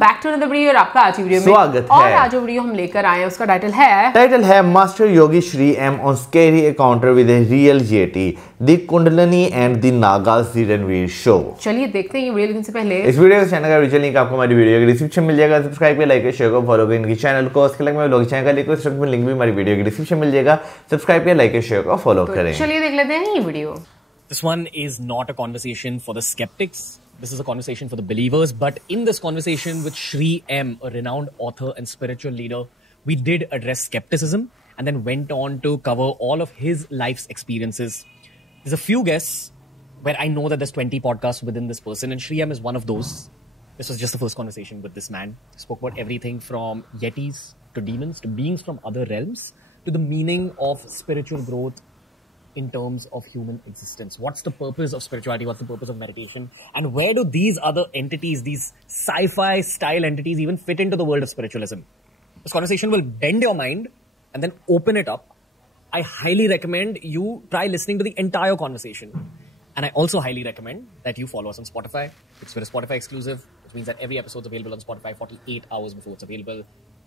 Back to another video और आपका आज की वीडियो में स्वागत है। और आज जो वीडियो हम लेकर आए हैं उसका टाइटल है master Yogi Shri M on scary encounter with a real yeti the Kundalini and the Nagas the Ranveer show. चलिए देखते हैं ये वीडियो देखने से पहले इस वीडियो के चैनल का ओरिजिनल लिंक आपको हमारी वीडियो के डिस्क्रिप्शन मिल जाएगा। सब्सक्राइब कर, लाइक कर, शेयर कर, फॉलो कर इनकी चैनल को। उसके अलावा लोग चैनल का लिंक भी हमारी वीडियो के डिस्क्रिप्शन मिल जाएगा। सब्सक्राइब कर, लाइक कर, शेयर कर, फॉलो करें। चलिए देख लेते हैं ये video. This one is not a conversation for the skeptics. This is a conversation for the believers. But in this conversation with Shri M, a renowned author and spiritual leader, we did address skepticism and then went on to cover all of his life's experiences. There's a few guests where I know that there's 20 podcasts within this person, and Shri M is one of those. This was just the first conversation with this man. He spoke about everything from Yetis to demons to beings from other realms to the meaning of spiritual growth in terms of human existence. What's the purpose of spirituality? What's the purpose of meditation? And where do these other entities, these sci-fi style entities, even fit into the world of spiritualism? This conversation will bend your mind and then open it up. I highly recommend you try listening to the entire conversation. And I also highly recommend that you follow us on Spotify. It's for a Spotify exclusive, which means that every episode is available on Spotify 48 hours before it's available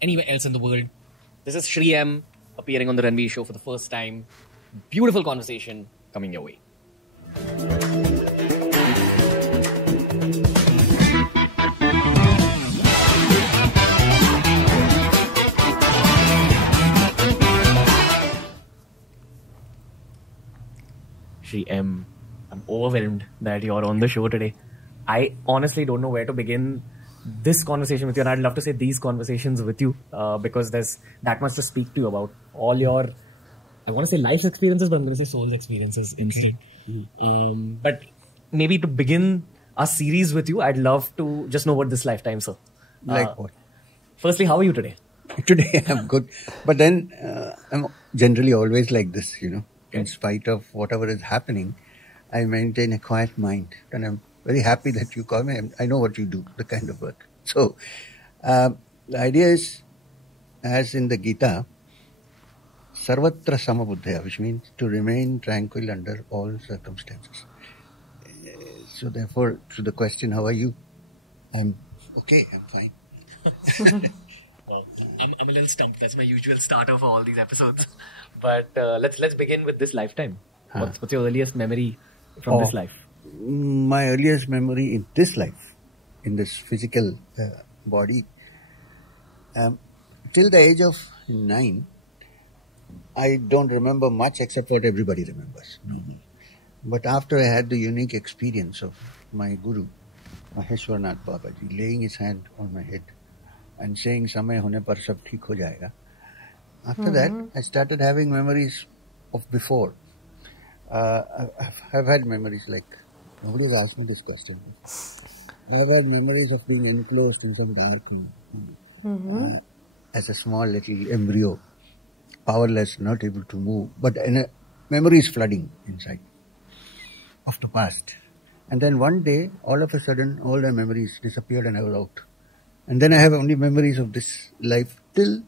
anywhere else in the world. This is Shri M appearing on the Ranveer show for the first time. Beautiful conversation coming your way. Shri M, I'm overwhelmed that you're on the show today. I honestly don't know where to begin this conversation with you, and I'd love to say these conversations with you because there's that much to speak to you about. All your, I want to say life experiences, but I'm going to say soul experiences instead. But maybe to begin our series with you, I'd love to just know what this lifetime, sir. Like what? Firstly, how are you today? Today I'm good. But then I'm generally always like this, you know. Okay. In spite of whatever is happening, I maintain a quiet mind. And I'm very happy that you call me. I know what you do, the kind of work. So the idea is, as in the Gita, Sarvatra Samabuddhaya, which means to remain tranquil under all circumstances. So therefore, to the question, how are you? I'm okay, I'm fine. Oh, I'm a little stumped. That's my usual starter for all these episodes. But let's begin with this lifetime. What's your earliest memory from this life? My earliest memory in this life, in this physical body, till the age of 9, I don't remember much except what everybody remembers. Mm-hmm. But after I had the unique experience of my Guru, Maheshwarnath Babaji, laying his hand on my head and saying, "Samay hone par sab theek ho jayega." After that, I started having memories of before. I've had memories like, nobody has asked me this question. I've had memories of being enclosed in some dark as a small little embryo, powerless, not able to move, but memories flooding inside of the past. And then one day, all of a sudden, all the memories disappeared and I was out. And then I have only memories of this life till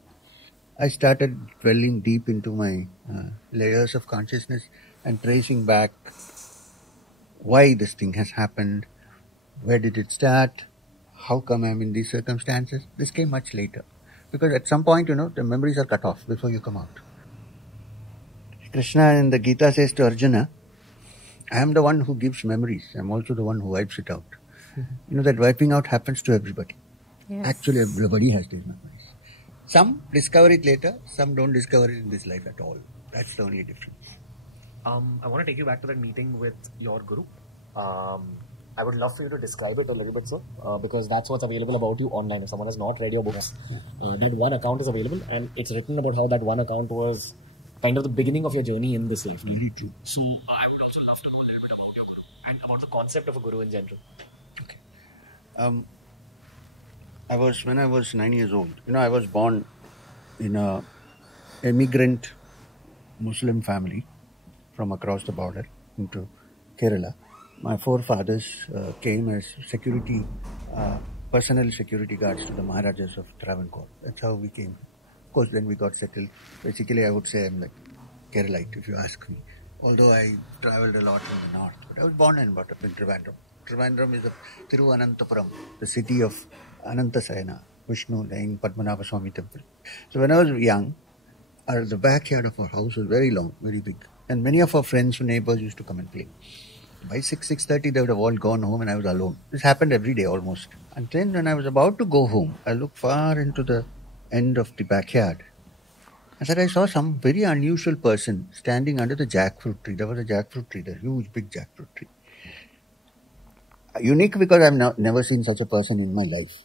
I started dwelling deep into my layers of consciousness and tracing back why this thing has happened, where did it start, how come I'm in these circumstances. This came much later. Because at some point, you know, the memories are cut off before you come out. Krishna in the Gita says to Arjuna, I am the one who gives memories. I am also the one who wipes it out. You know that wiping out happens to everybody. Yes. Actually, everybody has these memories. Some discover it later, some don't discover it in this life at all. That's the only difference. I want to take you back to that meeting with your Guru. I would love for you to describe it a little bit, sir, because that's what's available about you online. If someone has not read your books, that one account is available, and it's written about how that one account was kind of the beginning of your journey in this life. Really true. So I would also love to know a little bit about your Guru and about the concept of a Guru in general. Okay. When I was 9 years old, you know, I was born in a immigrant Muslim family from across the border into Kerala. My forefathers came as personal security guards to the Maharajas of Travancore. That's how we came. Of course, then we got settled. Basically, I would say I'm like Keralite, if you ask me. Although I travelled a lot in the north. But I was born and brought up in Trivandrum. Trivandrum is the Thiruvananthapuram, the city of Anantasayana, Vishnu lying Padmanabha Swami temple. So when I was young, the backyard of our house was very long, very big. And many of our friends and neighbors used to come and play. By 6:30, they would have all gone home and I was alone. This happened every day almost. And then when I was about to go home, I looked far into the end of the backyard. And then I saw some very unusual person standing under the jackfruit tree. There was a jackfruit tree, the huge big jackfruit tree. Unique because I've never seen such a person in my life.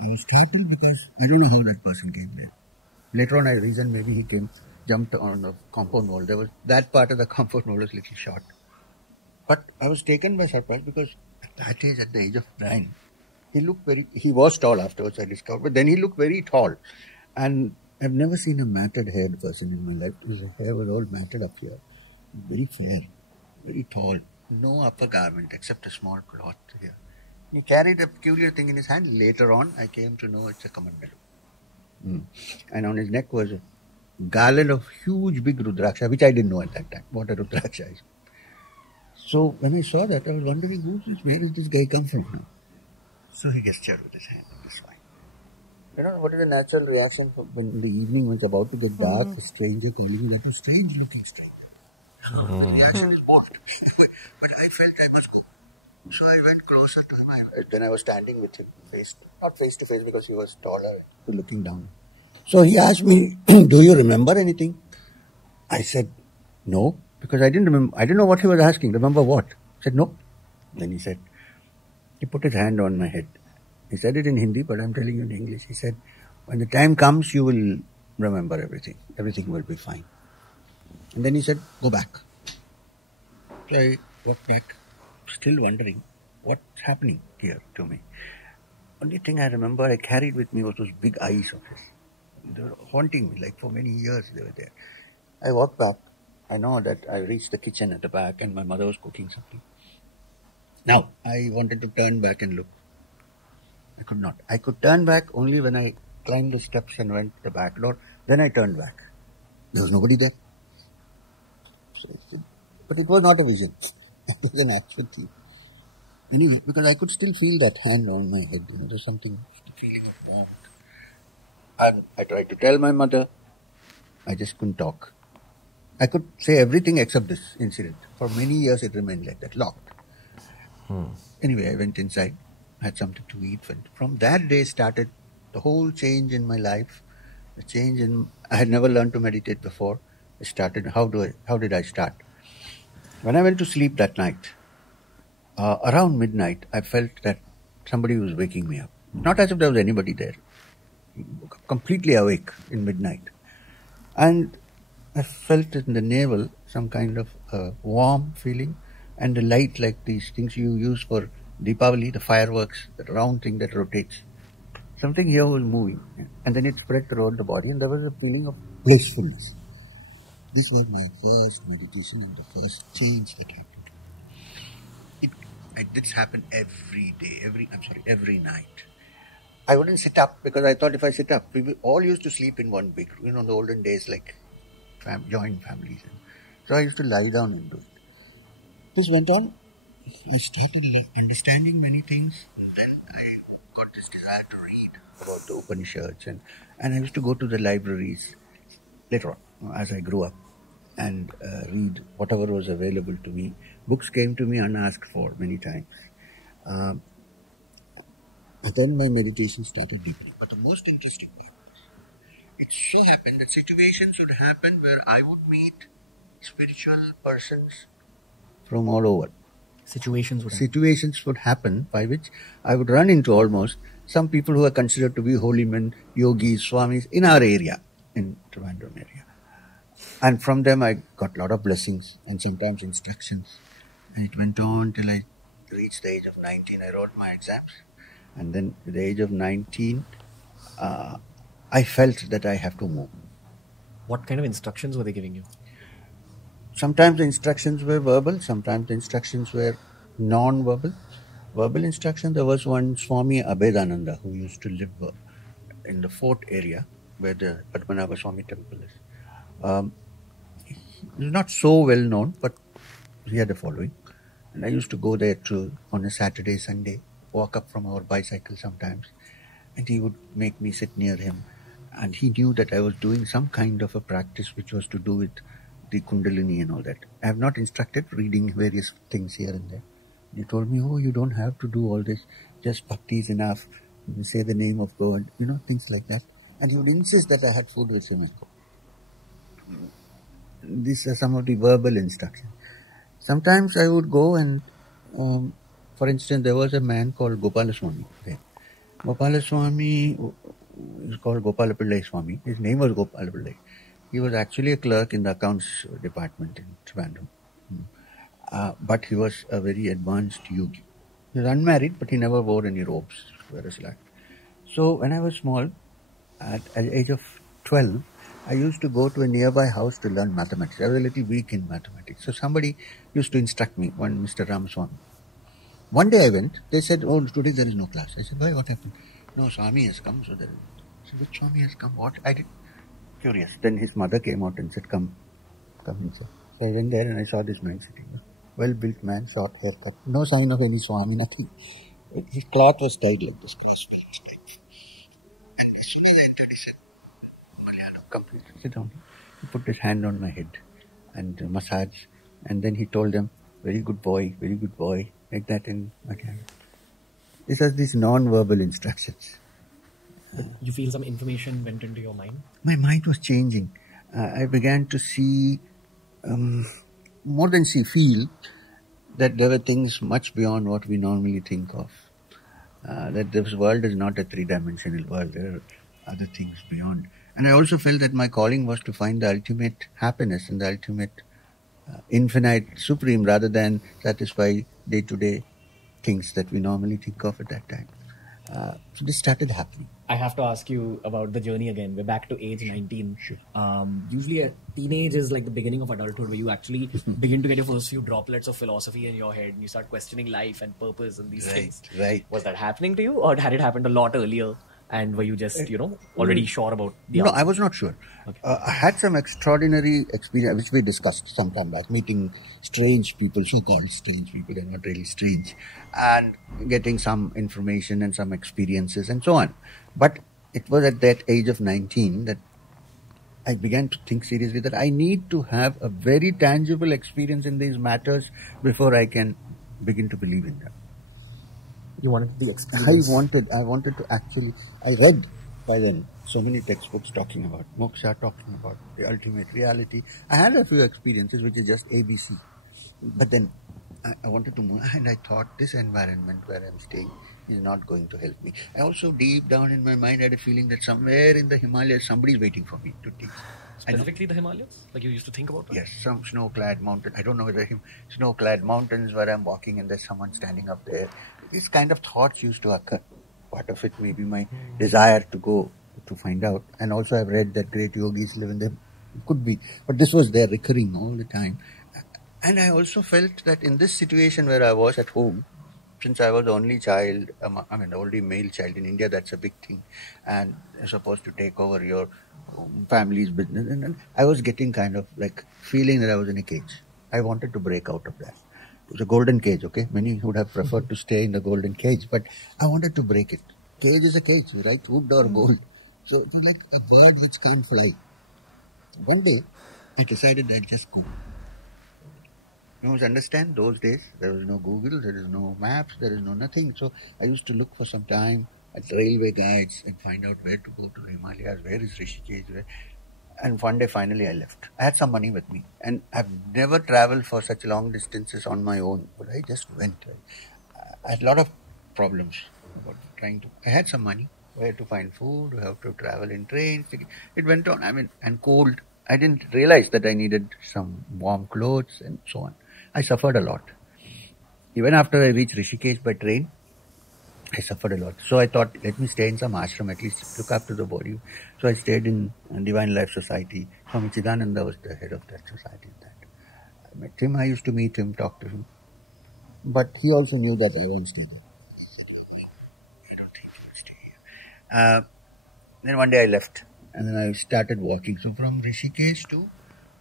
I was startled because I don't know how that person came there. Later on I reasoned maybe he jumped on the compound wall. That part of the compound wall was a little short. But I was taken by surprise because at that age, at the age of 9, he was tall afterwards I discovered, but then he looked very tall. And I've never seen a matted haired person in my life. His hair was all matted up here. Very fair, very tall. No upper garment except a small cloth here. He carried a peculiar thing in his hand. Later on, I came to know it's a kamandalu. And on his neck was a garland of huge big rudraksha, which I didn't know at that time, what a rudraksha is. So when I saw that, I was wondering, where does this guy come from now? So he gestured with his hand. This fine. You know, what is the natural reaction when in the evening when it's about to get dark, a stranger can leave you? That was strange looking stranger. So the reaction is bored. But I felt I must go. So I went closer to him. Then I was standing with him, not face to face because he was taller, looking down. So he asked me, do you remember anything? I said, no, because I didn't remember. I didn't know what he was asking. Remember what? I said, no. Then he put his hand on my head. He said it in Hindi, but I'm telling you in English. He said, when the time comes, you will remember everything. Everything will be fine. And then he said, go back. So I walked back, still wondering what's happening here to me. Only thing I remember I carried with me was those big eyes of his. They were haunting me, like for many years they were there. I walked back. I know that I reached the kitchen at the back and my mother was cooking something. Now, I wanted to turn back and look. I could not. I could turn back only when I climbed the steps and went to the back door. Then I turned back. There was nobody there. But it was not a vision. It was an actual thing. Anyway, because I could still feel that hand on my head. You know, there's something, the feeling of warmth. And I tried to tell my mother. I just couldn't talk. I could say everything except this incident. For many years it remained like that, locked. Anyway, I went inside, had something to eat. And from that day started the whole change in my life. The change in, I had never learned to meditate before. It started, how did I start? When I went to sleep that night, around midnight, I felt that somebody was waking me up. Not as if there was anybody there. Completely awake in midnight. And I felt in the navel some kind of warm feeling and the light like these things you use for Deepavali, the fireworks, that round thing that rotates. Something here was moving and then it spread throughout the body and there was a feeling of blissfulness. This was my first meditation and the first change that happened. This happened every day, every night. I wouldn't sit up because I thought if I sit up, we all used to sleep in one big room, in the olden days, like joint families. So I used to lie down and do it. This went on. I started understanding many things. And then I got this desire to read about the Upanishads. And I used to go to the libraries later on, as I grew up, and read whatever was available to me. Books came to me unasked for many times. And then my meditation started deepening. But the most interesting part, it so happened that situations would happen where I would meet spiritual persons from all over. Situations would happen by which I would run into almost some people who are considered to be holy men, yogis, swamis in our area, in Trivandrum area. And from them I got a lot of blessings and sometimes instructions. And it went on till I reached the age of 19. I wrote my exams. And then at the age of 19, I felt that I have to move. What kind of instructions were they giving you? Sometimes the instructions were verbal, sometimes the instructions were non-verbal. Verbal instruction, there was one Swami Abhedananda who used to live in the fort area where the Padmanabha Swami temple is. He was not so well known, but he had a following. And I used to go there on a Saturday, Sunday walk up from our bicycle sometimes, and he would make me sit near him. And he knew that I was doing some kind of a practice which was to do with the Kundalini and all that. I have not instructed, reading various things here and there. He told me, oh, you don't have to do all this. Just bhakti is enough. You say the name of God, things like that. And he would insist that I had food with him. These are some of the verbal instructions. Sometimes I would go and, for instance, there was a man called Gopalaswami. Gopalaswami is called Gopalapillai Swami. His name was Gopalapillai. He was actually a clerk in the accounts department in Trivandrum. But he was a very advanced yogi. He was unmarried, but he never wore any robes. So when I was small, at the age of 12, I used to go to a nearby house to learn mathematics. I was a little weak in mathematics. So somebody used to instruct me, one Mr. Ramaswamy. One day I went, they said, oh, today there is no class. I said, why, what happened? No, Swami has come, so there is. I said, which Swami has come? What? I did. Curious. Then his mother came out and said, come inside. So I went there and I saw this man sitting there. Well-built man, short haircut. No sign of any Swami, nothing. His cloth was tied like this. And as soon as I entered, he said, Malayalam, come, sit down. He put his hand on my head and massage. And then he told them, very good boy, like that in Malayalam. These are these non-verbal instructions. You feel some information went into your mind? My mind was changing. I began to see, more than see, feel that there were things much beyond what we normally think of. That this world is not a three-dimensional world. There are other things beyond. And I also felt that my calling was to find the ultimate happiness and the ultimate infinite supreme, rather than satisfy day-to-day things that we normally think of at that time. So this started happening. I have to ask you about the journey again. We're back to age 19. Sure. Usually a teenage is like the beginning of adulthood, where you actually begin to get your first few droplets of philosophy in your head and you start questioning life and purpose and these things. Right. Was that happening to you, or had it happened a lot earlier? And were you just, already sure about the answer? No, I was not sure. Okay. I had some extraordinary experience, which we discussed sometime back, meeting strange people, so-called strange people, they're not really strange, and getting some information and some experiences and so on. But it was at that age of 19 that I began to think seriously that I need to have a very tangible experience in these matters before I can begin to believe in them. You wanted the experience? I wanted to actually, I read by then so many textbooks talking about moksha, talking about the ultimate reality. I had a few experiences which is just ABC. But then I wanted to move, and I thought this environment where I'm staying is not going to help me. I also deep down in my mind had a feeling that somewhere in the Himalayas somebody is waiting for me to teach. Specifically the Himalayas? Like you used to think about it? Yes, some snow-clad mountain. I don't know whether snow-clad mountains where I'm walking and there's someone standing up there. These kind of thoughts used to occur. Part of it may be my desire to go to find out. And also I've read that great yogis live in them. It could be. But this was there recurring all the time. And I also felt that in this situation where I was at home, since I was the only child, the only male child in India, that's a big thing. And you're supposed to take over your family's business. And I was getting kind of like feeling that I was in a cage. I wanted to break out of that. It was a golden cage, okay? Many would have preferred to stay in the golden cage, but I wanted to break it. Cage is a cage, right? Wood or gold. So it was like a bird which can't fly. One day, I decided I'd just go. You must understand, those days, there was no Google, there is no maps, there is no nothing. So I used to look for some time at railway guides and find out where to go to the Himalayas, where is Rishikesh, And one day, finally, I left. I had some money with me. And I've never traveled for such long distances on my own. But I just went. I had a lot of problems about trying to... I had some money. Where to find food, how to travel in trains. It went on. And cold. I didn't realize that I needed some warm clothes and so on. I suffered a lot. Even after I reached Rishikesh by train, I suffered a lot. So I thought, let me stay in some ashram, at least look after the body. So I stayed in Divine Life Society. Swami Chidananda was the head of that society. I met him, I used to meet him, talk to him. But he also knew that I won't stay there. I don't think he would stay here. Then one day I left. And then I started walking. So from Rishikesh to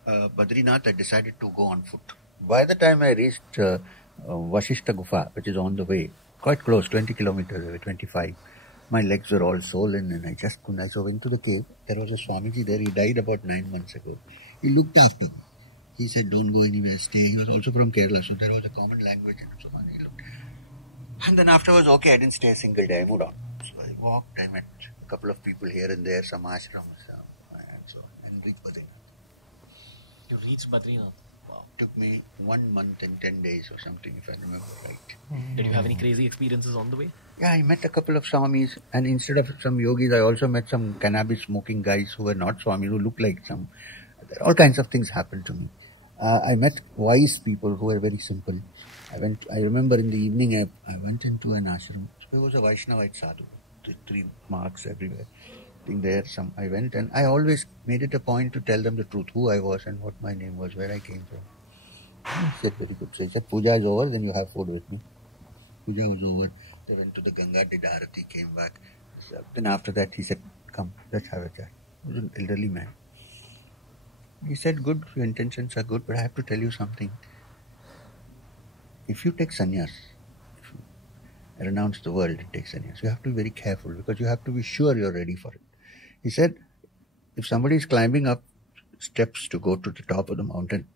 Badrinath, I decided to go on foot. By the time I reached Vashishta Gufa, which is on the way, quite close, 20 kilometers away, 25. My legs were all swollen and I just couldn't. So I went to the cave. There was a Swamiji there. He died about 9 months ago. He looked after me. He said, don't go anywhere, stay. He was also from Kerala, so there was a common language and so on. He looked. And then afterwards, okay, I didn't stay a single day. I moved on. So I walked. I met a couple of people here and there, some ashrams and so on, and reached Badrinath. You reached Badrinath. Wow. It took me 1 month and 10 days or something, if I remember right. Did you have any crazy experiences on the way? Yeah, I met a couple of Swamis, and instead of some yogis, I also met some cannabis smoking guys who were not Swamis, who looked like some. All kinds of things happened to me. I met wise people who were very simple. I remember in the evening, I went into an ashram. There was a Vaishnavite sadhu, 3 marks everywhere. I think there I went and I always made it a point to tell them the truth, who I was and what my name was, where I came from. He said, very good. So he said, Puja is over, then you have food with me. Puja was over. They went to the Ganga, did Arati, came back. So then after that, he said, come, let's have a chat. He was an elderly man. He said, good, your intentions are good, but I have to tell you something. If you take sannyas, if you renounce the world and take sannyas, you have to be very careful because you have to be sure you're ready for it. He said, if somebody is climbing up steps to go to the top of the mountain,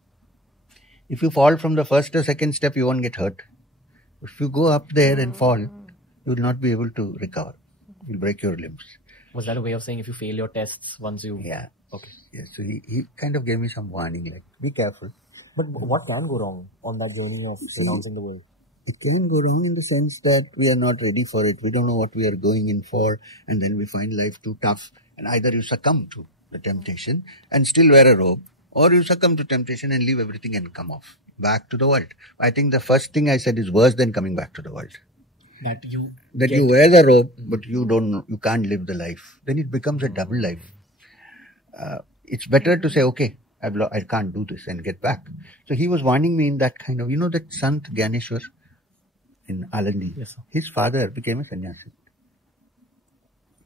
if you fall from the first or second step, you won't get hurt. If you go up there and fall, you will not be able to recover. You'll break your limbs. Was that a way of saying if you fail your tests once you... Yeah. Okay. Yes, so he kind of gave me some warning, like, be careful. But what can go wrong on that journey of renouncing the world? It can go wrong in the sense that we are not ready for it. We don't know what we are going in for, and then we find life too tough. And either you succumb to the temptation and still wear a robe, or you succumb to temptation and leave everything and come off back to the world. I think the first thing I said is worse than coming back to the world. That you wear the robe, but you can't live the life. Then it becomes a double life. It's better to say, okay, I can't do this and get back. So he was warning me in that kind of, that Sant Gyaneshwar in Alandi. Yes, sir. His father became a sannyasi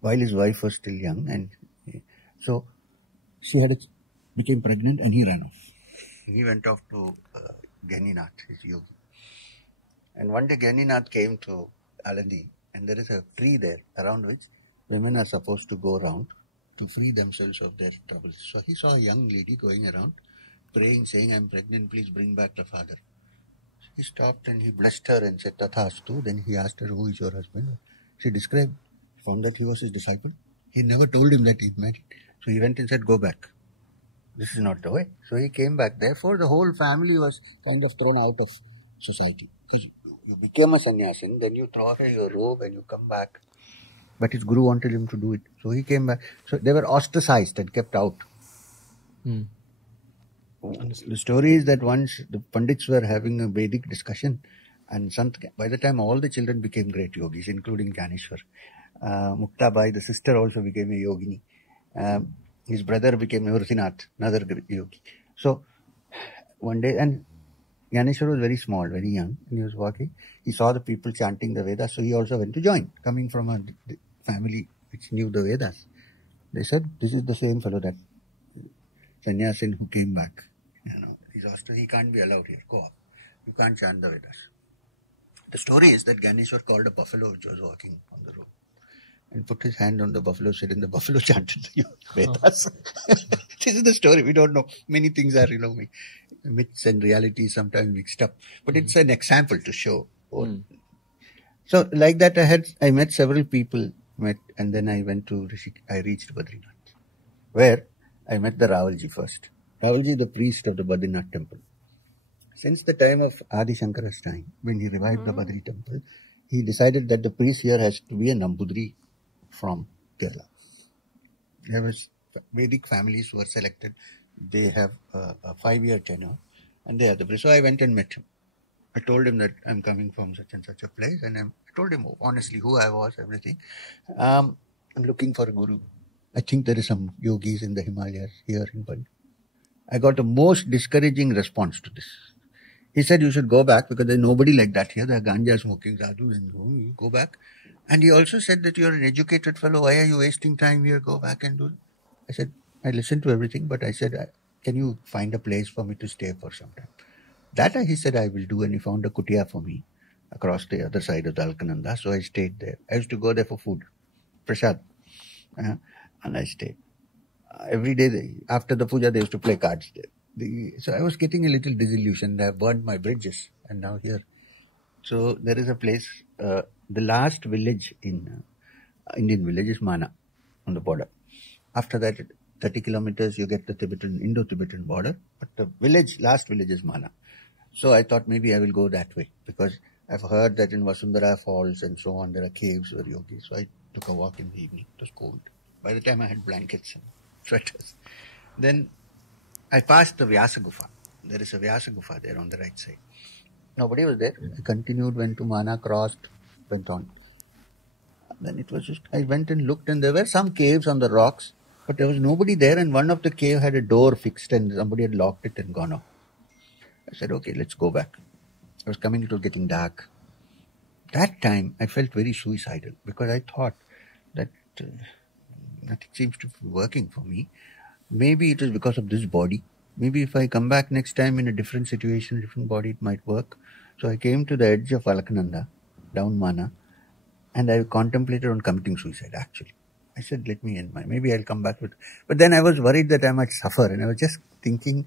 while his wife was still young, and so she became pregnant and he ran off. He went off to Ganinath, his yogi. And one day Ganinath came to Alandi, and there is a tree there around which women are supposed to go around to free themselves of their troubles. So he saw a young lady going around praying, saying, I'm pregnant, please bring back the father. He stopped and he blessed her and said, Tathastu. Then he asked her, who is your husband? She described, found that he was his disciple. He never told him that he'd married. So he went and said, go back. This is not the way. So he came back. Therefore, the whole family was kind of thrown out of society. Because you became a sannyasin, then you throw away your robe and you come back. But his guru wanted him to do it. So he came back. So they were ostracized and kept out. The story is that once the Pandits were having a Vedic discussion, and by the time all the children became great yogis, including Gyaneshwar. Muktabai, the sister, also became a yogini. His brother became Urthinath, another yogi. So one day, and Gyaneshwar was very small, very young, and he was walking. He saw the people chanting the Vedas, so he also went to join, coming from a family which knew the Vedas. They said, this is the same fellow, that sannyasin who came back. He can't be allowed here. Go up. You can't chant the Vedas. The story is that Gyaneshwar called a buffalo which was walking on the road and put his hand on the buffalo's head, and the buffalo chanted the Vedas. This is the story. We don't know. Many things are, myths and reality sometimes mixed up. But it's an example to show. So like that, I met several people, and then I reached Badrinath, where I met the Ravalji first. Ravalji, the priest of the Badrinath temple. Since the time of Adi Shankara's time, when he revived the Badri temple, he decided that the priest here has to be a Nambudri from Kerala. There was Vedic families who were selected. They have a 5-year tenure, and they are the priest. So I went and met him. I told him that I'm coming from such and such a place, and I told him honestly who I was, everything. I'm looking for a guru. I think there is some yogis in the Himalayas here in Punjab. I got the most discouraging response to this. He said, you should go back because there's nobody like that here. There are ganja smoking sadhus, and you go back. And he also said that you're an educated fellow. Why are you wasting time here? Go back and do it. I said, I listened to everything, but I said, can you find a place for me to stay for some time? That he said I will do, and he found a kutia for me. across the other side of the Alkananda. So I stayed there. I used to go there for food, prasad, and I stayed. Every day after the puja, they used to play cards there. So I was getting a little disillusioned. I burned my bridges, and now here. So there is a place, the last village in Indian village is Mana, on the border. After that, 30 kilometers, you get the Indo-Tibetan border. But the last village is Mana. So I thought maybe I will go that way, because I've heard that in Vasundhara Falls and so on, there are caves where yogis. So I took a walk in the evening. It was cold. By the time I had blankets and sweaters. Then I passed the Vyasa Gufa. There is a Vyasa Gufa there on the right side. Nobody was there. I continued, went to Mana, crossed, went on. Then it was just, I went and looked, and there were some caves on the rocks, but there was nobody there, and one of the cave had a door fixed and somebody had locked it and gone off. I said, okay, let's go back. I was coming, it was getting dark. That time, I felt very suicidal, because I thought that nothing seems to be working for me. Maybe it is because of this body. Maybe if I come back next time in a different situation, different body, it might work. So I came to the edge of Alkananda, down Mana, and I contemplated on committing suicide, actually. I said, let me end maybe I'll come back with... But then I was worried that I might suffer, and I was just thinking,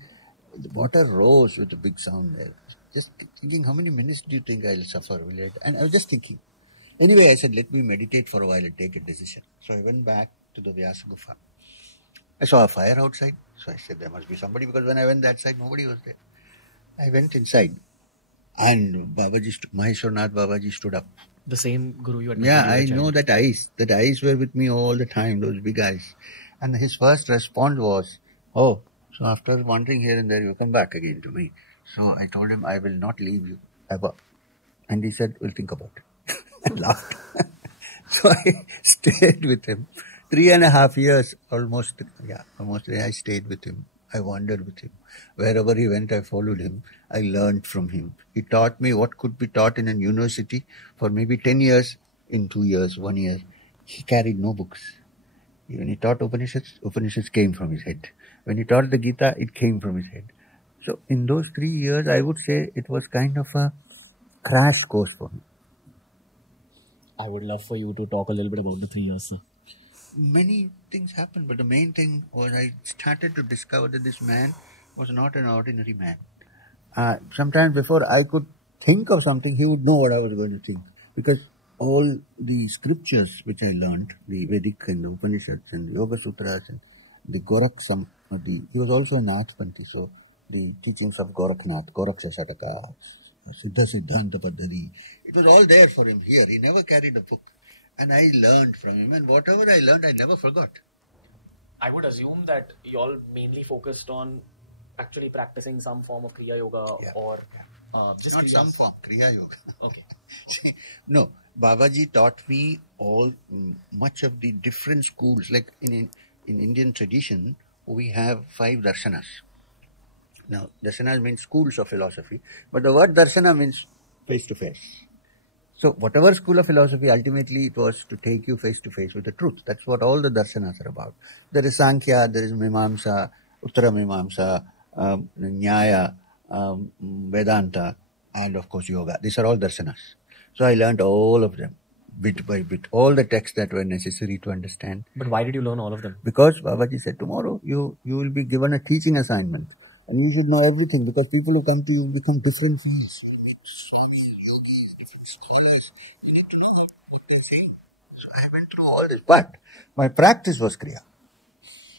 the water rose with a big sound there. Just thinking, how many minutes do you think I'll suffer? And I was just thinking. Anyway, I said, let me meditate for a while and take a decision. So I went back to the Vyasa Gufa. I saw a fire outside, so I said, there must be somebody, because when I went that side, nobody was there. I went inside, and Maheshwarnath Babaji stood up. The same guru you had met. Yeah, I know that eyes. That eyes were with me all the time, those big eyes. And his first response was, oh, so after wandering here and there, you come back again to me. So I told him, I will not leave you ever. And he said, we'll think about it. And laughed. So I stayed with him. 3.5 years, almost, I stayed with him. I wandered with him. Wherever he went, I followed him. I learned from him. He taught me what could be taught in a university for maybe 10 years, in 2 years, 1 year. He carried no books. When he taught Upanishads came from his head. When he taught the Gita, it came from his head. So in those 3 years, I would say it was kind of a crash course for me. I would love for you to talk a little bit about the 3 years, sir. Many things happened, but the main thing was I started to discover that this man was not an ordinary man. Sometimes before I could think of something, he would know what I was going to think. Because all the scriptures which I learned, the Vedic and the Upanishads and the Yoga Sutras and the he was also an Nathpanthi, so the teachings of Gorakhnath, Goraksha Sataka, Siddha Siddhanta Paddhati, it was all there for him here. He never carried a book. And I learned from him, and whatever I learned, I never forgot. I would assume that you all mainly focused on actually practicing some form of Kriya Yoga or... just not some form, Kriya Yoga. Okay. No, Babaji taught me much of the different schools. Like in Indian tradition, we have 5 darshanas. Now, darshanas means schools of philosophy, but the word darshana means face to face. So whatever school of philosophy, ultimately it was to take you face to face with the truth. That's what all the darshanas are about. There is Sankhya, there is Mimamsa, Uttara Mimamsa, Nyaya, Vedanta, and of course Yoga. These are all darshanas. So I learned all of them, bit by bit, all the texts that were necessary to understand. But why did you learn all of them? Because Babaji said, tomorrow you will be given a teaching assignment. And you should know everything, because people who come to you become different fast. All this, but my practice was Kriya.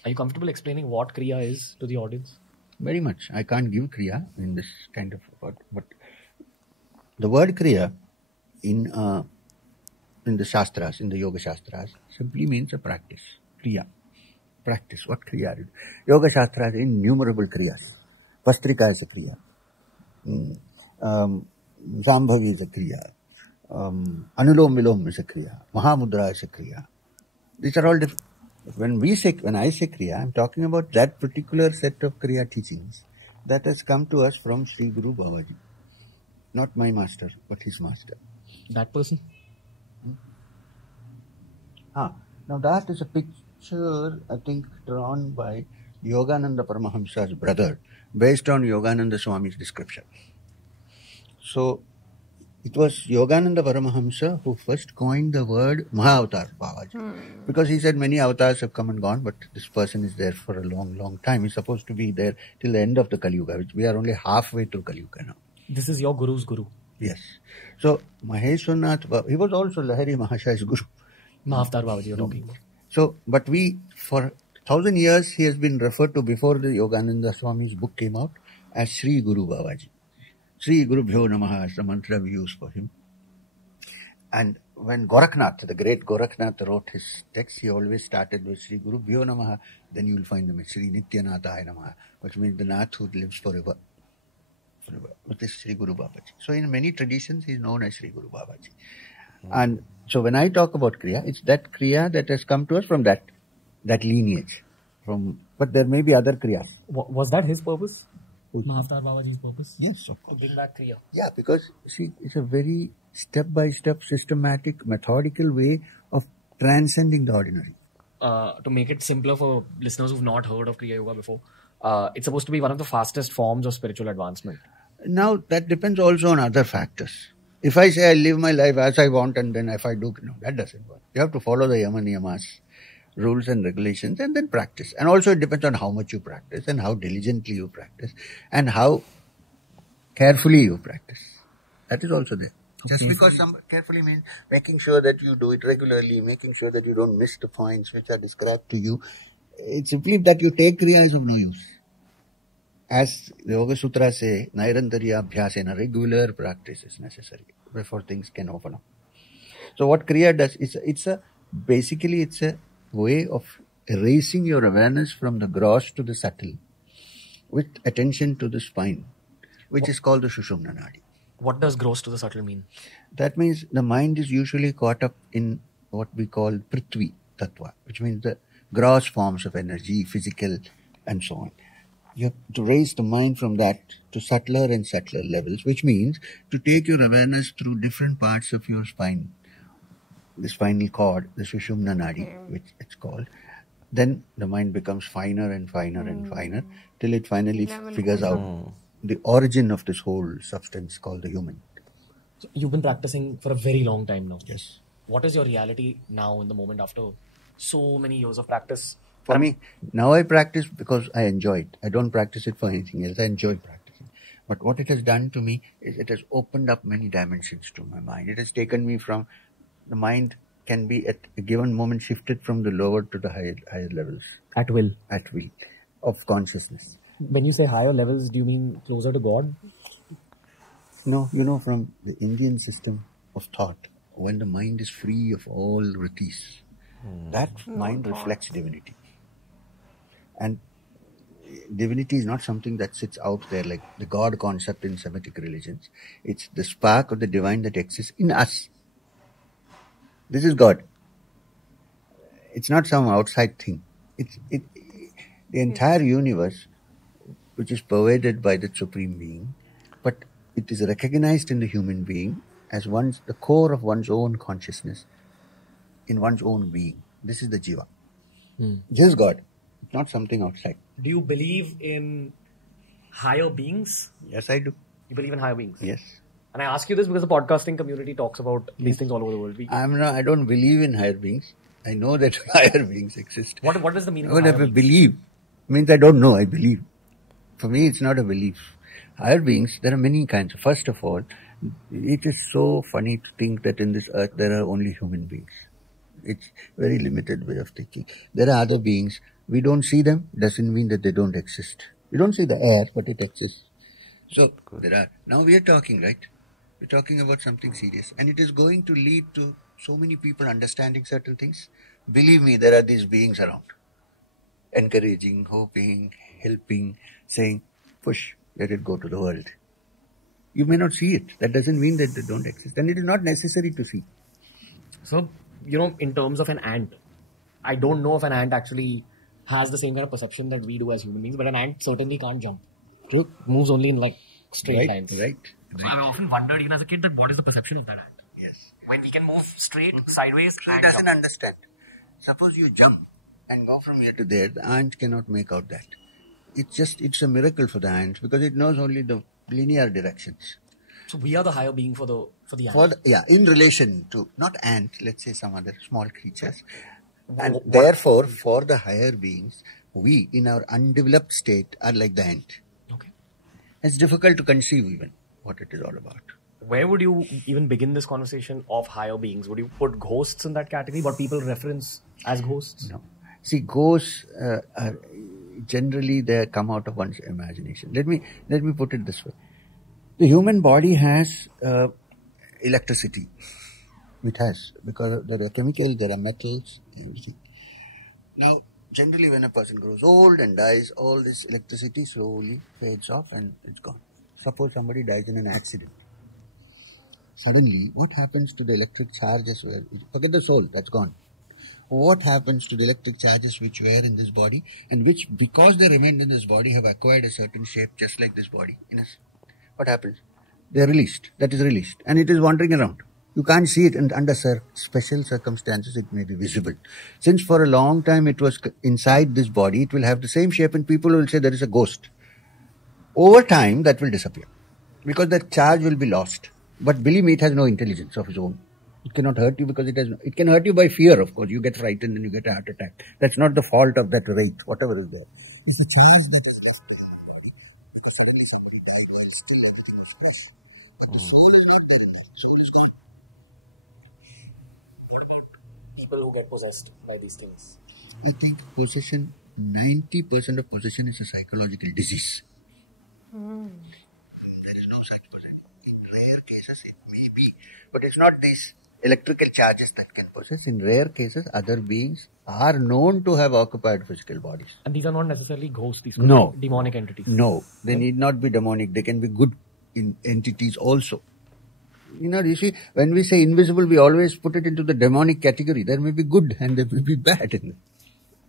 Are you comfortable explaining what Kriya is to the audience? Very much. I can't give Kriya in this kind of word, but the word Kriya in the Shastras, in the Yoga Shastras, simply means a practice. Kriya. Practice. What Kriya is? Yoga Shastras has innumerable Kriyas. Vastrika is a Kriya. Sambhavi is a Kriya. Anulom Vilom is a Kriya. Mahamudra is a Kriya. These are all different. When I say Kriya, I'm talking about that particular set of Kriya teachings that has come to us from Sri Guru Babaji. Not my master, but his master. That person? Now that is a picture, I think, drawn by Yogananda Paramahamsa's brother, based on Yogananda Swami's description. So, It was Yogananda Paramahamsa who first coined the word Mahavatar Babaji. Because he said many avatars have come and gone, but this person is there for a long, long time. He's supposed to be there till the end of the Kali Yuga, which we are only halfway through Kali Yuga now. This is your guru's guru. Yes. So, Maheshwarnath, he was also Lahari Mahashay's guru. Mahavatar Babaji you're talking about. So, but for 1,000 years, he has been referred to before the Yogananda Swami's book came out as Sri Guru Babaji. Sri Guru Bhyo Namaha is the mantra we use for him. And when Gorakhnath, the great Gorakhnath, wrote his text, he always started with Sri Guru Bhyo Namaha. Then you will find them as Sri Nityanatha Namaha, which means the Nath who lives forever. With this Sri Guru Babaji. So in many traditions, he is known as Sri Guru Babaji. And so when I talk about Kriya, it's that Kriya that has come to us from that lineage. But there may be other Kriyas. Was that his purpose? Mahavatar Babaji's purpose? Yes, of course. To bring back Kriya. Yeah, because see, it's a very step-by-step, systematic, methodical way of transcending the ordinary. To make it simpler for listeners who've not heard of Kriya Yoga before, it's supposed to be one of the fastest forms of spiritual advancement. Now, that depends also on other factors. If I say I live my life as I want and then if I do, no, that doesn't work. You have to follow the Yama Niyamas, rules and regulations, and then practice. And also it depends on how much you practice and how diligently you practice and how carefully you practice. That is also there. Just because carefully means making sure that you do it regularly, making sure that you don't miss the points which are described to you. It's simply that you take Kriya is of no use. As the Yoga Sutras say, Nairantariya Abhyasena, regular practice is necessary before things can open up. So what Kriya does, basically it's a way of erasing your awareness from the gross to the subtle with attention to the spine, which is called the Sushumna Nadi. What does gross to the subtle mean? That means the mind is usually caught up in what we call Prithvi Tattva, which means the gross forms of energy, physical and so on. You have to raise the mind from that to subtler and subtler levels, which means to take your awareness through different parts of your spine. The spinal cord, the Sushumna Nadi, which it's called. Then the mind becomes finer and finer and finer till it finally figures out the origin of this whole substance called the human. So you've been practicing for a very long time now. Yes. What is your reality now in the moment after so many years of practice? For me, now I practice because I enjoy it. I don't practice it for anything else. I enjoy practicing. But what it has done to me is it has opened up many dimensions to my mind. It has taken me from, the mind can be at a given moment shifted from the lower to the higher levels. At will. At will. Of consciousness. When you say higher levels, do you mean closer to God? No, from the Indian system of thought, when the mind is free of all vrittis, that mind reflects divinity. And divinity is not something that sits out there like the God concept in Semitic religions. It's the spark of the divine that exists in us. This is God. It's not some outside thing. The entire universe, which is pervaded by the Supreme Being, but it is recognized in the human being as the core of one's own consciousness, in one's own being. This is the Jiva. This is God. It's not something outside. Do you believe in higher beings? Yes, I do. You believe in higher beings? Yes. And I ask you this because the podcasting community talks about these things all over the world. I don't believe in higher beings. I know that higher beings exist. What is the meaning of higher higher beings? Believe means I don't know, I believe. For me, it's not a belief. Higher beings, there are many kinds. First of all, it is so funny to think that in this earth there are only human beings. It's very limited way of thinking. There are other beings. We don't see them, doesn't mean that they don't exist. We don't see the air, but it exists. So, now we are talking, right? We're talking about something serious. And it is going to lead to so many people understanding certain things. Believe me, there are these beings around. Encouraging, hoping, helping, saying, push, let it go to the world. You may not see it. That doesn't mean that they don't exist. And it is not necessary to see. So, in terms of an ant, I don't know if an ant actually has the same kind of perception that we do as human beings, but an ant certainly can't jump. True. Moves only in straight lines. Right. So I've often wondered, even as a kid, that what is the perception of that ant? Yes. When we can move straight, sideways, So he doesn't understand. Suppose you jump and go from here to there, the ant cannot make out that. It's a miracle for the ant because it knows only the linear directions. So we are the higher being for the For the ant. In relation to, not ant, let's say some other small creatures. And therefore, for the higher beings, we in our undeveloped state are like the ant. Okay. It's difficult to conceive even what it is all about. Where would you even begin this conversation of higher beings? Would you put ghosts in that category? What people reference as ghosts? No. See, ghosts are generally they come out of one's imagination. Let me put it this way. The human body has electricity. It has, because there are chemicals, there are metals, everything. Now, generally when a person grows old and dies, all this electricity slowly fades off and it's gone. Suppose somebody dies in an accident. Suddenly, what happens to the electric charges? Forget the soul, that's gone. What happens to the electric charges which were in this body and which, because they remained in this body, have acquired a certain shape just like this body? What happens? They are released. That is released. And it is wandering around. You can't see it, and under special circumstances it may be visible. Since for a long time it was inside this body, it will have the same shape and people will say there is a ghost. Over time that will disappear because that charge will be lost. But believe me, it has no intelligence of its own. It cannot hurt you because it can hurt you by fear, of course. You get frightened and you get a heart attack. That's not the fault of that wraith, whatever is there. It's a charge that is left behind. Because suddenly somebody dies, and still everything is fresh. But the soul is not there in that. The soul is gone. People who get possessed by these things. I think possession, 90% of possession is a psychological disease. There is no such possession. In rare cases it may be. But it's not these electrical charges that can possess. In rare cases, other beings are known to have occupied physical bodies. And these are not necessarily ghosts, these could be demonic entities. No, they need not be demonic. They can be good entities also. You see, when we say invisible, we always put it into the demonic category. There may be good and there may be bad.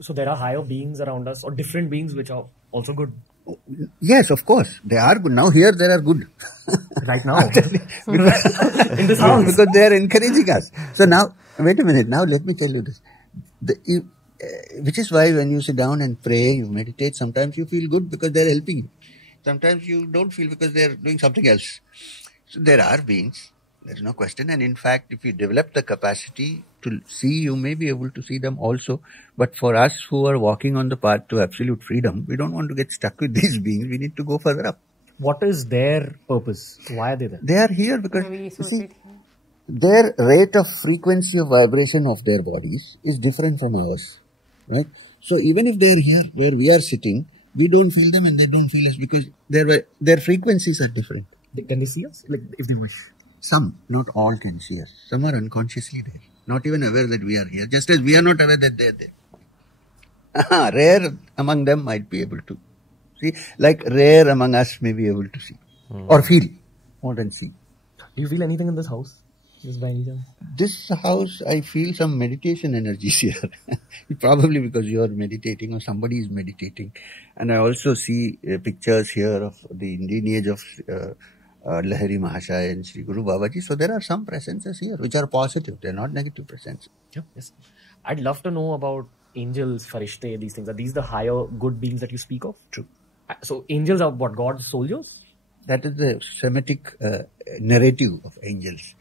So there are higher beings around us or different beings which are also good. Yes, of course. They are good. Now here there are good. Right now. In this house. Because they are encouraging us. So now, wait a minute. Now let me tell you this. Which is why when you sit down and pray, you meditate, sometimes you feel good because they are helping you. Sometimes you don't feel because they are doing something else. So there are beings. There's no question. And in fact, if you develop the capacity to see, you may be able to see them also. But for us who are walking on the path to absolute freedom, we don't want to get stuck with these beings. We need to go further up. What is their purpose? Why are they there? They are here because you see, their rate of frequency of vibration of their bodies is different from ours. Right? So even if they are here where we are sitting, we don't feel them and they don't feel us because their frequencies are different. Can they see us? Like, if they wish. Some, not all can see us. Some are unconsciously there. Not even aware that we are here. Just as we are not aware that they are there. Rare among them might be able to see. Like rare among us may be able to see. Or feel more than see. Do you feel anything in this house? Just by any chance? This house, I feel some meditation energies here. Probably because you are meditating or somebody is meditating. And I also see pictures here of the lineage of Lahiri Mahashaya and Sri Guru Babaji. So there are some presences here which are positive. They are not negative presences. Yeah, yes. I'd love to know about angels, farishte, these things. Are these the higher good beings that you speak of? True. So angels are what, God's soldiers? That is the Semitic narrative of angels.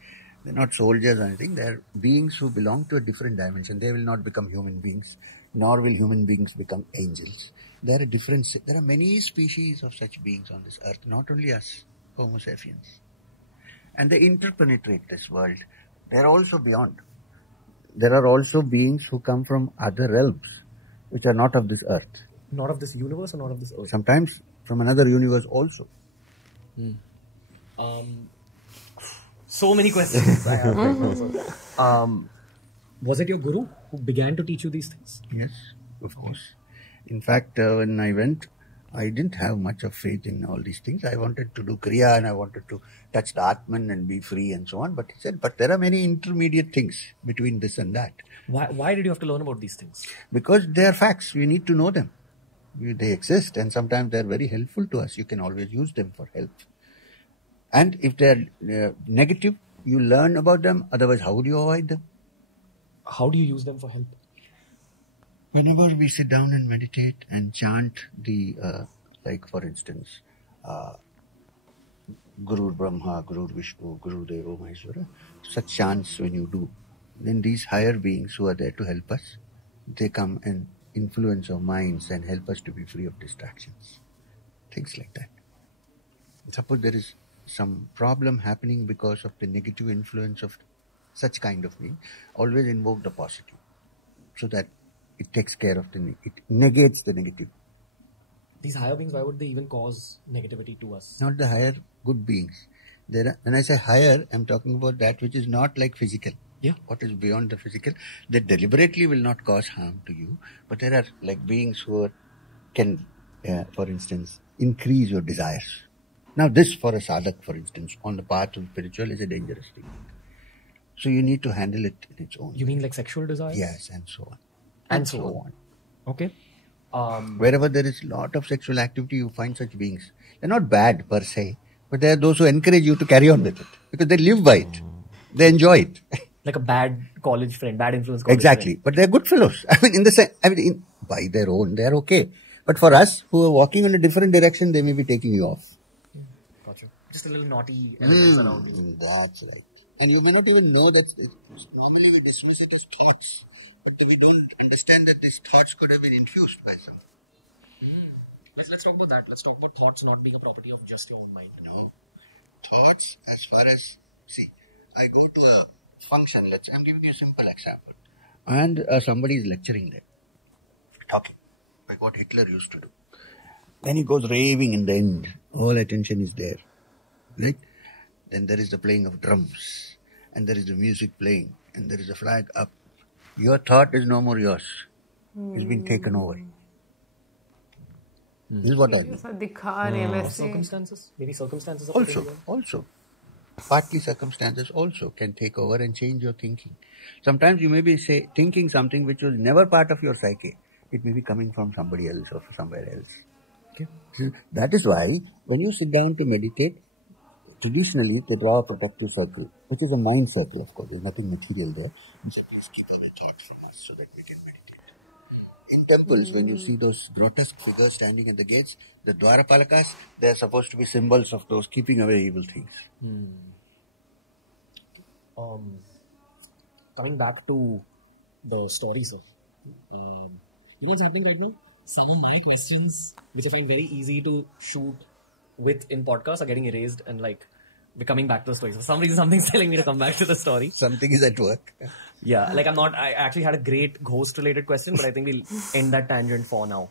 They're not soldiers or anything. They're beings who belong to a different dimension. They will not become human beings, nor will human beings become angels. There are many species of such beings on this earth, not only us, Homo sapiens. And they interpenetrate this world. They're also beyond. There are also beings who come from other realms, which are not of this earth. Not of this universe or not of this earth? Sometimes from another universe also. So many questions I have right now. Was it your guru who began to teach you these things? Yes, of course. In fact, when I went, I didn't have much of faith in all these things. I wanted to do Kriya and I wanted to touch the Atman and be free and so on. But he said, but there are many intermediate things between this and that. Why did you have to learn about these things? Because they are facts. We need to know them. They exist and sometimes they are very helpful to us. You can always use them for help. And if they are negative, you learn about them. Otherwise, how would you avoid them? How do you use them for help? Whenever we sit down and meditate and chant the, like for instance, Guru Brahma, Guru Vishnu, Guru Deva Maheshwara, such chants when you do, then these higher beings who are there to help us, they come and influence our minds and help us to be free of distractions. Things like that. Suppose there is some problem happening because of the negative influence of such kind of being, always invoke the positive, so that it takes care of it negates the negative. These higher beings, why would they even cause negativity to us? Not the higher good beings. When I say higher, I'm talking about that which is not like physical. Yeah. What is beyond the physical, that deliberately will not cause harm to you. But there are like beings who can, for instance, increase your desires. Now this for a sadhak, for instance, on the path of spiritual is a dangerous thing. So you need to handle it in its own You way. mean like sexual desires? Yes, and so on. And so on. Okay. Wherever there is a lot of sexual activity, you find such beings. They're not bad per se, but they are those who encourage you to carry on with it because they live by it. They enjoy it. Like a bad college friend, bad influence college Exactly. friend. But they're good fellows. I mean, in the sense, by their own, they're okay. But for us who are walking in a different direction, they may be taking you off. Gotcha. Just a little naughty elements around you. That's right. And you may not even know that. Normally we dismiss it as thoughts, but we don't understand that these thoughts could have been infused by someone. Let's talk about that. Let's talk about thoughts not being a property of just your own mind. No. Thoughts, as far as, see, I go to a function, I'm giving you a simple example. And somebody is lecturing there, talking, like what Hitler used to do. Then he goes raving in the end. All attention is there. Right? Then there is the playing of drums. And there is the music playing. And there is a flag up. Your thought is no more yours. It's been taken over. This is what I mean. Circumstances? Maybe circumstances are Also. Partly circumstances also can take over and change your thinking. Sometimes you may be thinking something which was never part of your psyche. It may be coming from somebody else or somewhere else. Okay? So that is why when you sit down to meditate, traditionally they draw a protective circle, which is a mind circle, of course. There's nothing material there. Please keep the thought from us so that we can meditate. In temples, when you see those grotesque figures standing at the gates, the Dwarapalakas, they are supposed to be symbols of those keeping away evil things. Coming back to the story, sir. You know what's happening right now? Some of my questions, which I find very easy to shoot with in podcasts, are getting erased and like we're coming back to the story. So for some reason, something's telling me to come back to the story. Something is at work. Yeah, like I actually had a great ghost related question, but I think we'll end that tangent for now.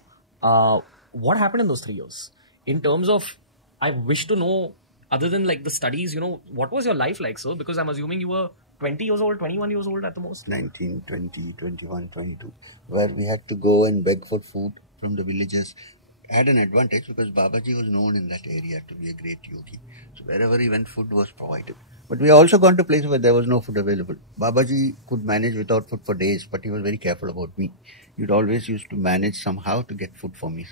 What happened in those 3 years? In terms of, I wish to know, other than like the studies, what was your life like, sir? Because I'm assuming you were 20 years old, 21 years old at the most. 19, 20, 21, 22, where we had to go and beg for food from the villagers. Had an advantage because Babaji was known in that area to be a great yogi. So wherever he went, food was provided. But we also gone to places where there was no food available. Babaji could manage without food for days, but he was very careful about me. He'd always used to manage somehow to get food for me.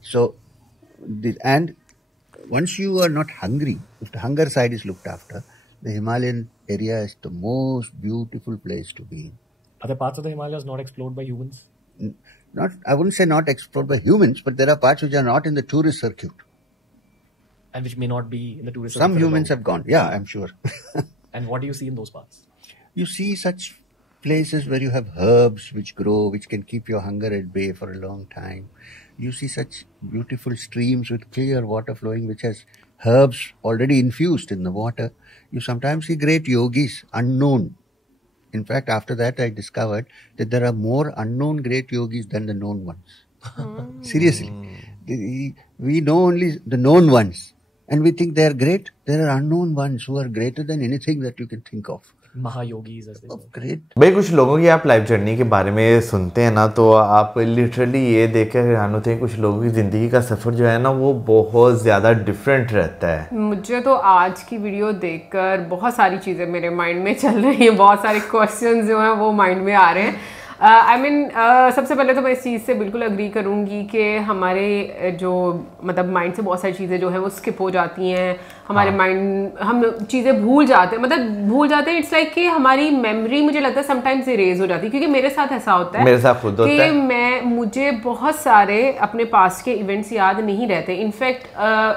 So, and once you are not hungry, if the hunger side is looked after, the Himalayan area is the most beautiful place to be in. Are there parts of the Himalayas not explored by humans? I wouldn't say not explored by humans, but there are parts which are not in the tourist circuit. And which may not be in the tourist circuit. Some humans have gone, yeah, I'm sure. And what do you see in those parts? You see such places where you have herbs which grow, which can keep your hunger at bay for a long time. You see such beautiful streams with clear water flowing, which has herbs already infused in the water. You sometimes see great yogis, unknown. In fact, after that, I discovered that there are more unknown great yogis than the known ones. Seriously. We know only the known ones. And we think they are great. There are unknown ones who are greater than anything that you can think of. Mahayogis, as they call. Great. भाई कुछ लोगों की आप life journey के बारे में सुनते हैं ना, तो आप लिटरली ये देख कर हैरान होते हैं कुछ लोगों की ज़िंदगी का सफ़र जो है ना वो बहुत ज़्यादा डिफरेंट रहता है. मुझे तो आज की वीडियो देखकर बहुत सारी चीज़ें मेरे माइंड में चल रही हैं, बहुत सारे क्वेश्चंस जो हैं वो माइंड में आ रहे हैं. सबसे पहले तो मैं इस चीज़ से बिल्कुल अग्री करूँगी कि हमारे जो मतलब माइंड से बहुत सारी चीज़ें जो हैं वो स्किप हो जाती हैं. हमारे माइंड हम चीज़ें भूल जाते हैं. इट्स लाइक कि हमारी मेमोरी मुझे लगता है समटाइम्स इरेज हो जाती है, क्योंकि मेरे साथ ऐसा होता है. मेरे साथ खुद होता है. मुझे बहुत सारे अपने पास्ट के इवेंट्स याद नहीं रहते। इनफैक्ट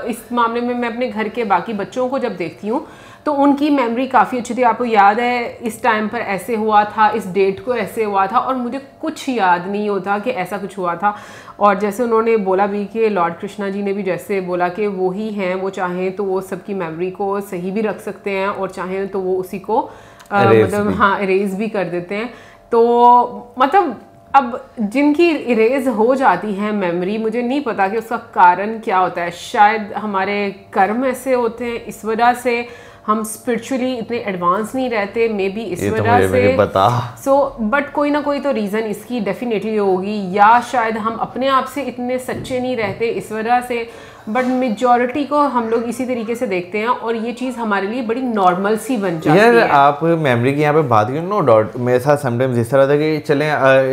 इस मामले में मैं अपने घर के बाकी बच्चों को जब देखती हूँ तो उनकी मेमोरी काफ़ी अच्छी थी। आपको याद है इस टाइम पर ऐसे हुआ था, इस डेट को ऐसे हुआ था, और मुझे कुछ याद नहीं होता कि ऐसा कुछ हुआ था। और जैसे उन्होंने बोला भी कि लॉर्ड कृष्णा जी ने भी जैसे बोला कि वो ही हैं, वो चाहें तो वो सबकी मेमोरी को सही भी रख सकते हैं और चाहें तो वो उसी को मतलब हाँ इरेज भी कर देते हैं। तो मतलब अब जिनकी इरेज हो जाती है मेमोरी, मुझे नहीं पता कि उसका कारण क्या होता है। शायद हमारे कर्म ऐसे होते हैं, इस वजह से हम स्पिरिचुअली इतने एडवांस नहीं रहते, मे बी इस वजह से। सो बट कोई ना कोई तो रीज़न इसकी डेफिनेटली होगी, या शायद हम अपने आप से इतने सच्चे नहीं रहते इस वजह से। बट मेजॉरिटी को हम लोग इसी तरीके से देखते हैं और ये चीज़ हमारे लिए बड़ी नॉर्मल सी बन जाती है। यार आप मेमोरी की यहाँ पे बात की, नो डाउट मेरे साथ समटाइम्स इस तरह था कि चलें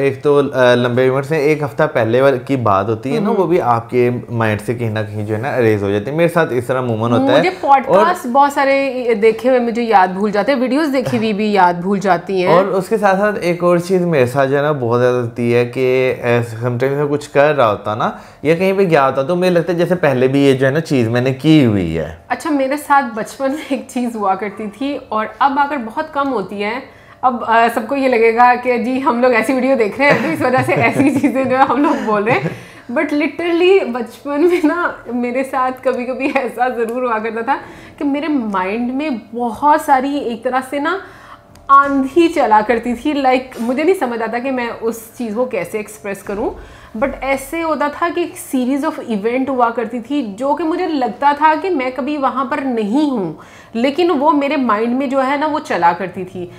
एक तो लंबे उम्र से एक हफ्ता पहले की बात होती है ना, वो भी आपके माइंड से कहीं ना कहीं जो है ना अरेज हो जाती है। मेरे साथ इस तरह मूवमेंट होता है। मुझे पॉडकास्ट बहुत सारे देखे हुए मुझे याद भूल जाते हैं, वीडियोस देखी हुई भी याद भूल जाती हैं। और उसके साथ साथ एक और चीज़ मेरे साथ जो है ना बहुत ज़्यादा होती है कि समटाइम्स मैं कुछ कर रहा होता ना या कहीं पे गया होता तो मुझे लगता है जैसे पहले भी ये जो है ना चीज़ मैंने की हुई है। अच्छा, मेरे साथ बचपन में एक चीज़ हुआ करती थी और अब आकर बहुत कम होती है। अब सबको ये लगेगा कि जी हम लोग ऐसी वीडियो देख रहे हैं तो इस वजह से ऐसी चीज़ें जो है हम लोग बोल रहे हैं, बट लिटरली बचपन में ना मेरे साथ कभी कभी ऐसा ज़रूर हुआ करता था कि मेरे माइंड में बहुत सारी एक तरह से ना आंधी चला करती थी। लाइक मुझे नहीं समझ आता कि मैं उस चीज़ को कैसे एक्सप्रेस करूं, बट ऐसे होता था कि एक सीरीज़ ऑफ इवेंट हुआ करती थी जो कि मुझे लगता था कि मैं कभी वहाँ पर नहीं हूँ, लेकिन वो मेरे माइंड में जो है ना वो चला करती थी।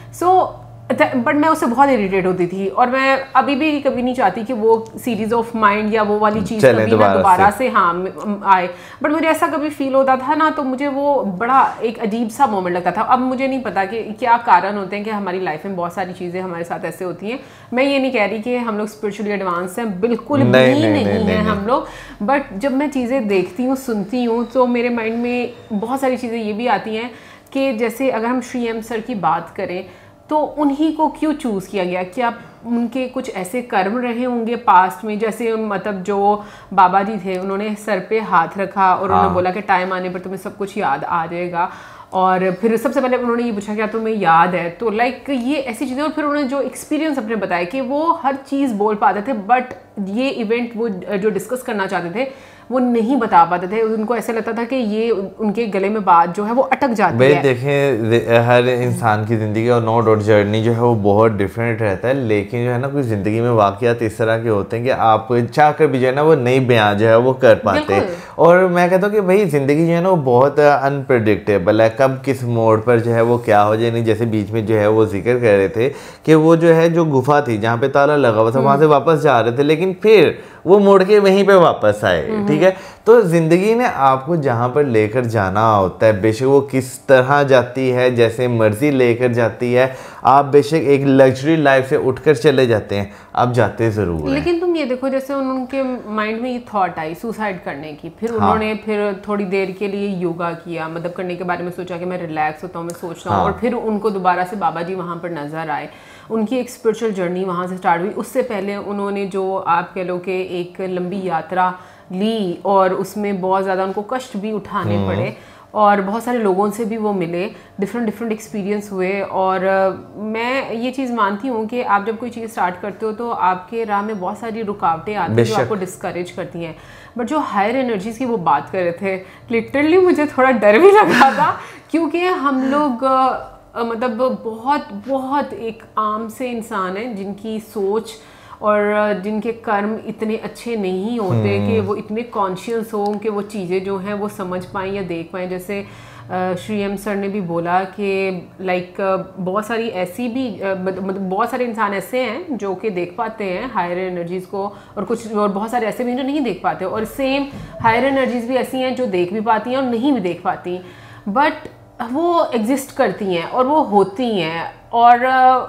बट मैं उससे बहुत इरिटेट होती थी और मैं अभी भी कभी नहीं चाहती कि वो सीरीज ऑफ माइंड या वो वाली चीज़ कभी ना दोबारा से हाँ आए। बट मुझे ऐसा कभी फील होता था ना तो मुझे वो बड़ा एक अजीब सा मोमेंट लगता था। अब मुझे नहीं पता कि क्या कारण होते हैं कि हमारी लाइफ में बहुत सारी चीज़ें हमारे साथ ऐसे होती हैं। मैं ये नहीं कह रही कि हम लोग स्पिरिचुअली एडवांस हैं, बिल्कुल भी नहीं हैं हम लोग। बट जब मैं चीज़ें देखती हूँ, सुनती हूँ, तो मेरे माइंड में बहुत सारी चीज़ें ये भी आती हैं कि जैसे अगर हम श्री एम सर की बात करें तो उन्हीं को क्यों चूज़ किया गया? क्या उनके कुछ ऐसे कर्म रहे होंगे पास्ट में? जैसे मतलब जो बाबा जी थे उन्होंने सर पे हाथ रखा और उन्होंने बोला कि टाइम आने पर तुम्हें सब कुछ याद आ जाएगा, और फिर सबसे पहले उन्होंने ये पूछा क्या तुम्हें याद है? तो लाइक ये ऐसी चीज़ें। और फिर उन्होंने जो एक्सपीरियंस अपने बताया कि वो हर चीज़ बोल पाते थे, बट ये इवेंट वो जो डिस्कस करना चाहते थे वो नहीं बता पाते थे। उनको ऐसा लगता था कि ये उनके गले में बात जो है वो अटक जाती है। देखें हर इंसान की ज़िंदगी और नो डाउट जर्नी जो है वो बहुत डिफरेंट रहता है, लेकिन जो है ना कुछ ज़िंदगी में वाक़यात इस तरह के होते हैं कि आप चाह कर भी जो है ना वो नई बयान जो है वो कर पाते हैं। और मैं कहता हूँ कि भाई ज़िंदगी जो है ना वो बहुत अनप्रडिक्टेबल है, कब किस मोड़ पर जो है वो क्या हो जाए। नहीं जैसे बीच में जो है वो जिक्र कर रहे थे कि वो जो है जो गुफा थी जहाँ पे ताला लगा हुआ था वहाँ से वापस जा रहे थे, लेकिन फिर वो मुड़ के वहीं पे वापस आए। ठीक है, तो ज़िंदगी ने आपको जहाँ पर लेकर जाना होता है, बेशक वो किस तरह जाती है, जैसे मर्जी लेकर जाती है। आप बेशक एक लग्जरी लाइफ से उठकर चले जाते हैं, आप जाते ज़रूर हैं। लेकिन तुम ये देखो, जैसे उनके माइंड में ये थॉट आई सुसाइड करने की, फिर उन्होंने फिर थोड़ी देर के लिए योगा किया, मतलब करने के बारे में सोचा कि मैं रिलैक्स होता हूँ, मैं सोचता हूँ। और फिर उनको दोबारा से बाबा जी वहाँ पर नजर आए, उनकी एक स्पिरिचुअल जर्नी वहाँ से स्टार्ट हुई। उससे पहले उन्होंने जो आप कह लो कि एक लंबी यात्रा ली और उसमें बहुत ज़्यादा उनको कष्ट भी उठाने पड़े और बहुत सारे लोगों से भी वो मिले, डिफरेंट एक्सपीरियंस हुए। और मैं ये चीज़ मानती हूँ कि आप जब कोई चीज़ स्टार्ट करते हो तो आपके राह में बहुत सारी रुकावटें आती हैं जो आपको डिस्करेज करती हैं। बट जो हायर एनर्जीज़ की वो बात कर रहे थे, लिटरली मुझे थोड़ा डर भी लगा था, क्योंकि हम लोग मतलब बहुत एक आम से इंसान हैं जिनकी सोच और जिनके कर्म इतने अच्छे नहीं होते कि वो इतने कॉन्शियस हो कि वो चीज़ें जो हैं वो समझ पाएँ या देख पाएँ। जैसे श्री एम सर ने भी बोला कि लाइक बहुत सारी ऐसी भी मतलब बहुत सारे इंसान ऐसे हैं जो कि देख पाते हैं हायर एनर्जीज़ को, और बहुत सारे ऐसे भी हैं जो नहीं देख पाते, और सेम हायर एनर्जीज़ भी ऐसी हैं जो देख भी पाती हैं और नहीं भी देख पाती, बट वो एग्जिस्ट करती हैं और वो होती हैं। और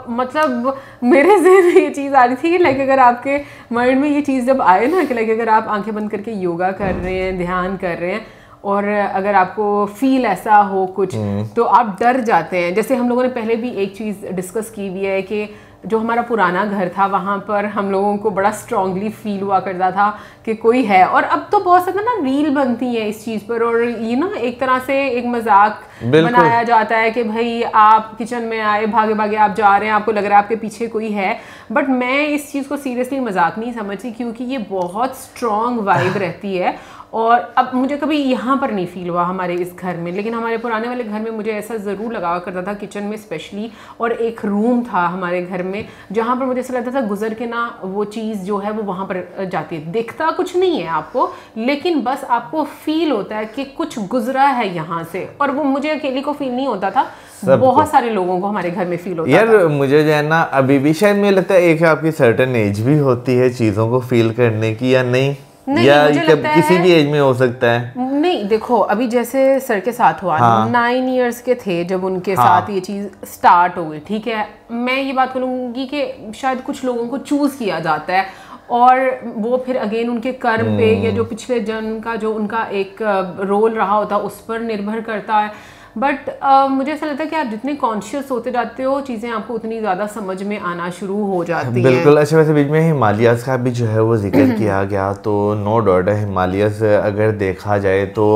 मतलब मेरे ज़हन में ये चीज़ आ रही थी कि लाइक अगर आपके माइंड में ये चीज़ जब आए ना कि लाइक अगर आप आंखें बंद करके योगा कर रहे हैं, ध्यान कर रहे हैं, और अगर आपको फील ऐसा हो कुछ तो आप डर जाते हैं। जैसे हम लोगों ने पहले भी एक चीज़ डिस्कस की हुई है कि जो हमारा पुराना घर था वहाँ पर हम लोगों को बड़ा स्ट्रांगली फील हुआ करता था कि कोई है। और अब तो बहुत ज़्यादा ना रील बनती है इस चीज़ पर, और ये ना एक तरह से एक मजाक बनाया जाता है कि भाई आप किचन में आए, भागे भागे आप जा रहे हैं, आपको लग रहा है आपके पीछे कोई है। बट मैं इस चीज़ को सीरियसली मजाक नहीं समझती, क्योंकि ये बहुत स्ट्रॉन्ग वाइब रहती है। और अब मुझे कभी यहाँ पर नहीं फील हुआ हमारे इस घर में, लेकिन हमारे पुराने वाले घर में मुझे ऐसा ज़रूर लगा करता था, किचन में स्पेशली। और एक रूम था हमारे घर में जहाँ पर मुझे ऐसा लगता था गुजर के ना वो चीज़ जो है वो वहाँ पर जाती है। दिखता कुछ नहीं है आपको, लेकिन बस आपको फील होता है कि कुछ गुजरा है यहाँ से। और वो मुझे अकेली को फील नहीं होता था, बहुत सारे लोगों को हमारे घर में फील होता यार था। मुझे जो है ना अभी भी शायद मुझे लगता है एक आपकी सर्टेन एज भी होती है चीज़ों को फील करने की, या नहीं? नहीं, या मुझे लगता किसी है भी एज में हो सकता है। नहीं, देखो अभी जैसे सर के साथ हुआ, 9 इयर्स के थे जब उनके साथ ये चीज़ स्टार्ट हो गई, ठीक है। मैं ये बात करूँगी कि शायद कुछ लोगों को चूज़ किया जाता है, और वो फिर अगेन उनके कर्म पे या जो पिछले जन्म का जो उनका एक रोल रहा होता है उस पर निर्भर करता है। बट मुझे ऐसा लगता है कि आप जितने कॉन्शियस होते जाते हो चीज़ें आपको उतनी ज़्यादा समझ में आना शुरू हो जाती हैं। बिल्कुल। अच्छा, वैसे बीच में हिमालयाज़ का भी जो है वो जिक्र किया गया, तो नो डाउट है हिमालयाज़ अगर देखा जाए तो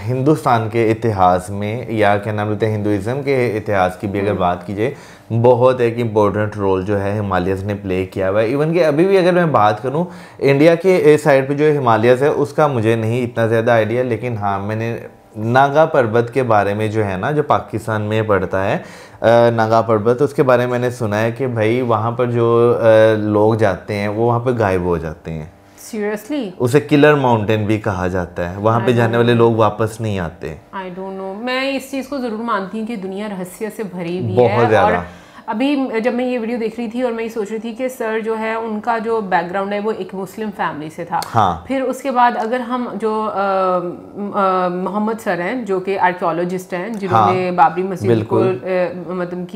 हिंदुस्तान के इतिहास में, या क्या नाम लेते हैं, हिंदुइज़्म के इतिहास की भी अगर बात की जाए, बहुत एक इम्पोर्टेंट रोल जो है हिमालयाज़ ने प्ले किया हुआ है। इवन कि अभी भी अगर मैं बात करूं इंडिया के साइड पे जो हिमालयाज़ है उसका मुझे नहीं इतना ज़्यादा आइडिया, लेकिन हाँ मैंने नागा पर्वत के बारे में जो है ना, जो पाकिस्तान में पड़ता है नागा पर्वत, उसके बारे में मैंने सुना है कि भाई वहाँ पर जो लोग जाते हैं वो वहाँ पर गायब हो जाते हैं। सीरियसली? उसे किलर माउंटेन भी कहा जाता है, वहाँ पे जाने वाले लोग वापस नहीं आते। आई डोंट नो, मैं इस चीज़ को ज़रूर मानती हूँ कि दुनिया रहस्य से भरी हुई है। बहुत ज़्यादा। और अभी जब मैं ये वीडियो देख रही थी और मैं ये सोच रही थी कि सर जो है उनका जो बैकग्राउंड है वो एक मुस्लिम फैमिली से था। हाँ। फिर उसके बाद अगर हम जो मोहम्मद सर हैं जो कि आर्कियोलॉजिस्ट हैं, जिन्होंने हाँ, बाबरी मस्जिद को मतलब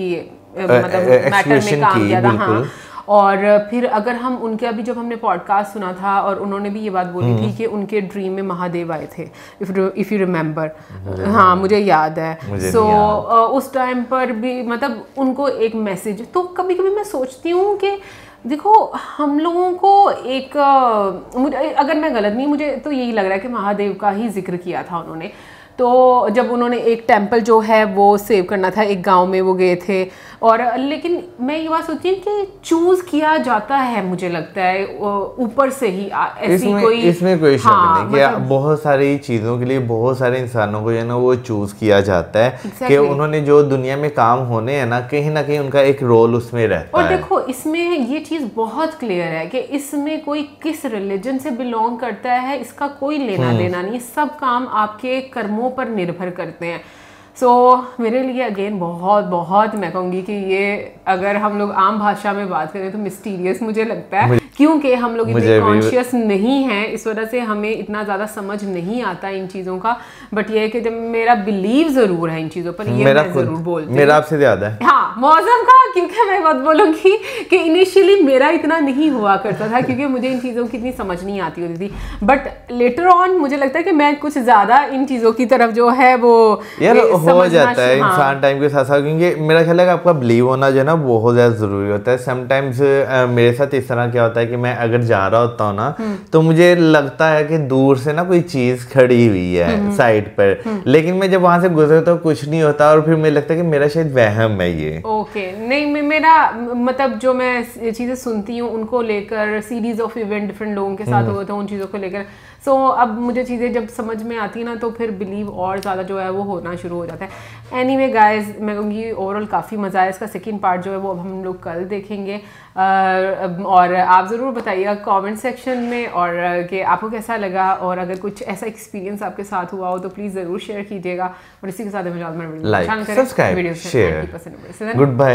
मैटर में काम किया था। हाँ। और फिर अगर हम उनके अभी जब हमने पॉडकास्ट सुना था और उन्होंने भी ये बात बोली थी कि उनके ड्रीम में महादेव आए थे, इफ यू रिमेम्बर। हाँ मुझे याद है। सो उस टाइम पर भी मतलब उनको एक मैसेज, तो कभी कभी मैं सोचती हूँ कि देखो हम लोगों को एक मुझे, अगर मैं गलत नहीं, मुझे तो यही लग रहा है कि महादेव का ही जिक्र किया था उन्होंने। तो जब उन्होंने एक टेंपल जो है वो सेव करना था, एक गांव में वो गए थे। और लेकिन मैं ये बात सोचती हूँ कि चूज किया जाता है, मुझे लगता है ऊपर से ही ऐसी इसमें कोई शक नहीं कि मतलब बहुत सारी चीज़ों के लिए बहुत सारे इंसानों को जो ना वो चूज किया जाता है कि उन्होंने जो दुनिया में काम होने हैं ना कहीं उनका एक रोल उसमें रहता है। और देखो इसमें ये चीज़ बहुत क्लियर है कि इसमें कोई किस रिलीजन से बिलोंग करता है इसका कोई लेना देना नहीं, सब काम आपके कर्मों पर निर्भर करते हैं। सो मेरे लिए अगेन बहुत मैं कहूँगी कि ये अगर हम लोग आम भाषा में बात करें तो मिस्टीरियस मुझे लगता है, क्योंकि हम लोग इतने कॉन्शियस नहीं हैं, इस वजह से हमें इतना ज़्यादा समझ नहीं आता इन चीज़ों का। बट ये है कि जब मेरा बिलीव ज़रूर है इन चीज़ों पर, ये मैं ज़रूर बोलती हूँ। मेरा आपसे ज़्यादा है। हाँ मौसम का, क्योंकि मैं बात बोलूँगी कि इनिशियली मेरा इतना नहीं हुआ करता था क्योंकि मुझे इन चीज़ों की इतनी समझ नहीं आती होती थी। बट लेटर ऑन मुझे लगता है कि मैं कुछ ज़्यादा इन चीज़ों की तरफ जो है वो हो जाता है इंसान टाइम के साथ साथ, क्योंकि मेरा ख्याल है कि आपका बिलीव होना जो है ना बहुत ज़्यादा ज़रूरी होता है। समटाइम्स मेरे साथ इस तरह क्या होता है कि मैं अगर जा रहा होता हूँ ना तो मुझे लगता है कि दूर से ना कोई चीज़ खड़ी हुई है साइड पर, लेकिन मैं जब वहाँ से गुजरता हूँ कुछ नहीं होता और फिर मुझे लगता है कि मेरा शायद वहम है ये। ओके नहीं, मेरा मतलब जो मैं चीज़ें सुनती हूँ उनको लेकर, सीरीज ऑफ इवेंट डिफरेंट लोगों के साथ होता है उन चीज़ों को लेकर। सो अब मुझे चीज़ें जब समझ में आती है ना तो फिर बिलीव और ज़्यादा जो है वो होना शुरू हो जाता है। एनीवे गाइस, मैं कहूँगी ओवरऑल काफ़ी मज़ा आया। इसका सेकंड पार्ट जो है वो अब हम लोग कल देखेंगे। और आप ज़रूर बताइएगा कमेंट सेक्शन में और कि आपको कैसा लगा, और अगर कुछ ऐसा एक्सपीरियंस आपके साथ हुआ हो तो प्लीज़ ज़रूर शेयर कीजिएगा। और इसी के साथ like, subscribe, share. Good bye.